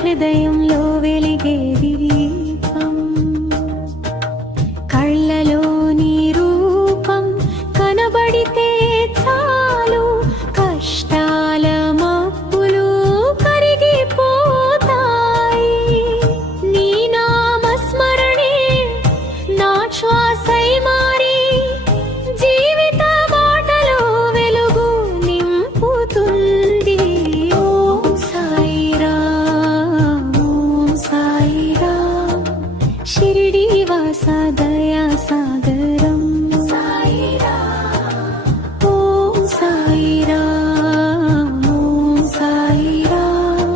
హృదయంలో వెలిగే దీపం కళ్ళలో నీ రూపం కనబడితే చాలు కష్టాల మబ్బులు కరిగిపోతాయి నీ నామస్మరణే నా శ్వాసై మారి జీవిత బాటలో వెలుగు నింపుతుంది ఓం సాయిరాం ఓం సాయిరాం షిరిడి వాస దయా సాగరం ఓం సాయిరాం ఓం సాయిరాం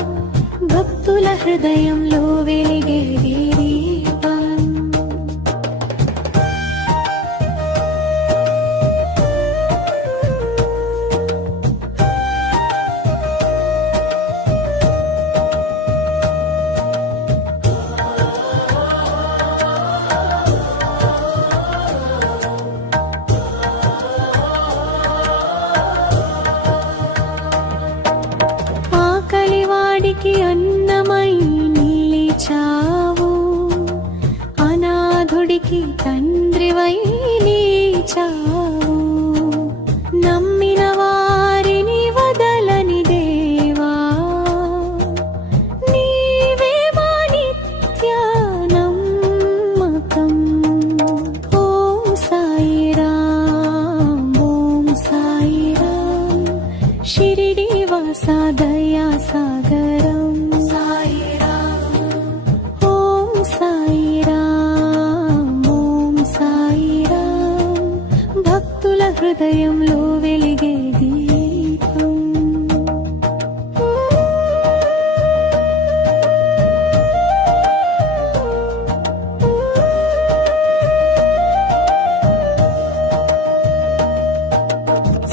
భక్తుల హృదయంలో వెలిగే దీపం ఆకలివాడికి అన్నమై నిలిచావు అనాథుడికి తండ్రివై నిలిచావు నమ్మిన వారిని వదలని దేవా నీవే మా నిత్య నమ్మకం ఓం సాయిరాం ఓం సాయిరాం షిరిడి వాస దయా సాగరం ఓం సాయిరాం ఓం సాయిరాం భక్తుల హృదయంలో వెలిగే దీపం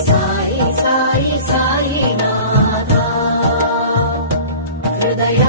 సాయి సాయి సాయి నాథ హృదయ